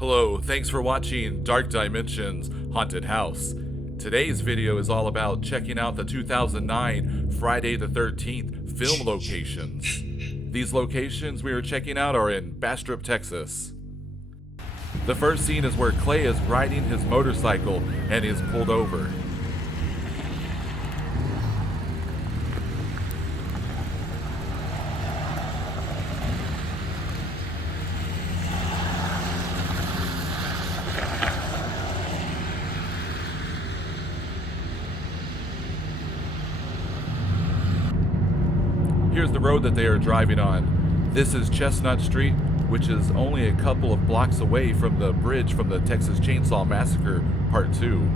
Hello, thanks for watching Dark Dimensions Haunted House. Today's video is all about checking out the 2009 Friday the 13th film locations. These locations we are checking out are in Bastrop, Texas. The first scene is where Clay is riding his motorcycle and is pulled over. Here's the road that they are driving on. This is Chestnut Street, which is only a couple of blocks away from the bridge from the Texas Chainsaw Massacre Part 2.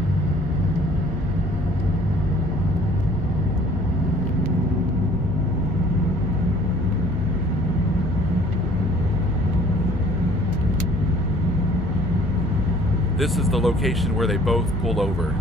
This is the location where they both pull over.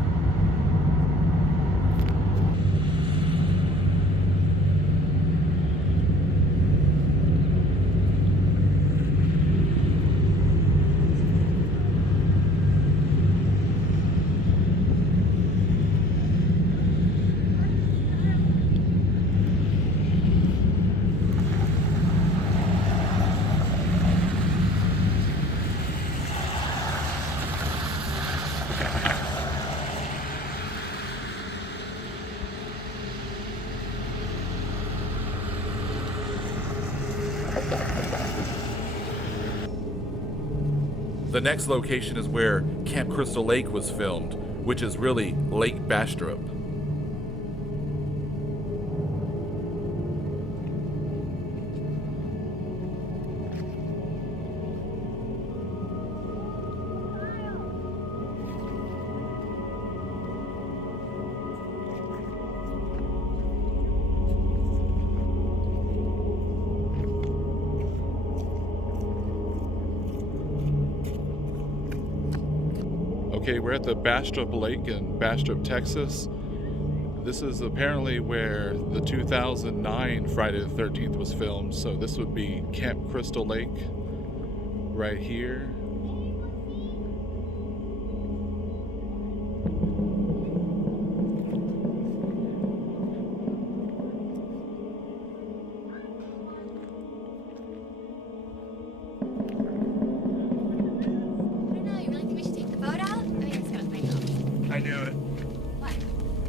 The next location is where Camp Crystal Lake was filmed, which is really Lake Bastrop. Okay, we're at the Bastrop Lake in Bastrop, Texas. This is apparently where the 2009 Friday the 13th was filmed, so this would be Camp Crystal Lake right here. I knew it. What?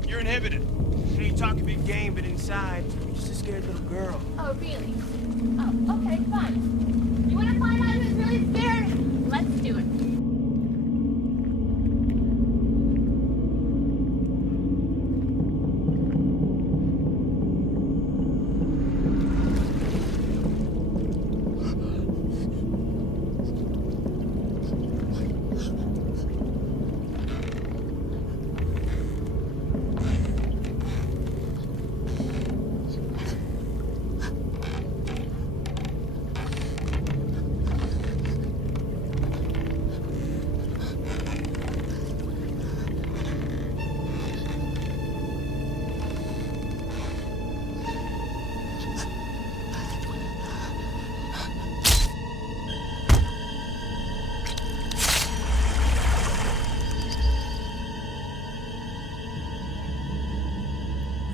You're inhibited. You know, you talk a big game, but inside, you're just a scared little girl. Oh, really? Oh, okay, fine. You want to find out who's really scared? Let's do it.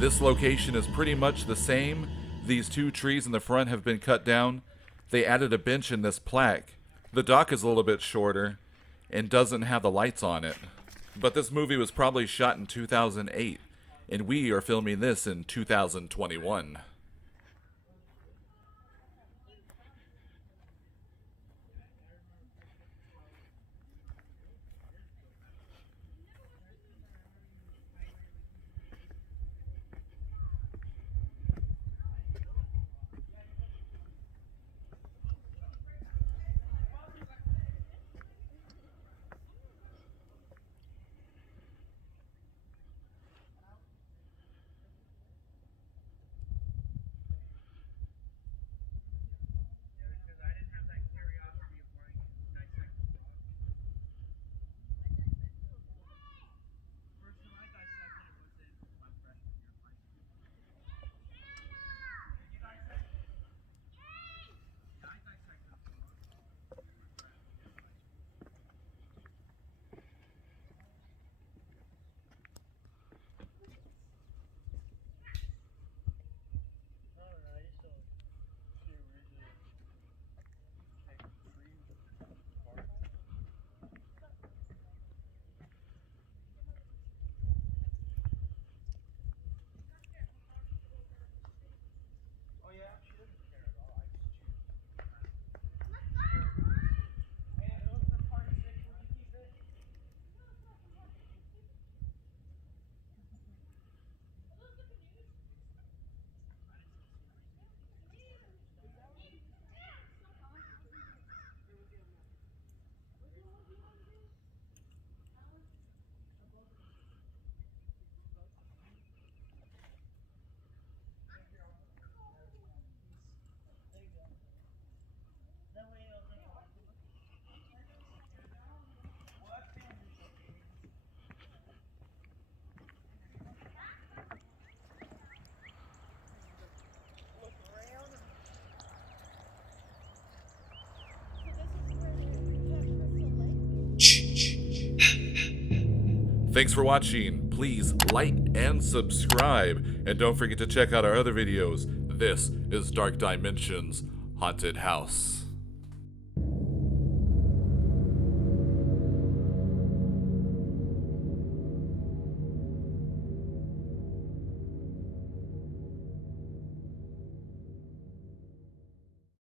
This location is pretty much the same. These two trees in the front have been cut down. They added a bench in this plaque. The dock is a little bit shorter and doesn't have the lights on it. But this movie was probably shot in 2008, and we are filming this in 2021. Thanks for watching. Please like and subscribe. And don't forget to check out our other videos. This is Dark Dimensions Haunted House.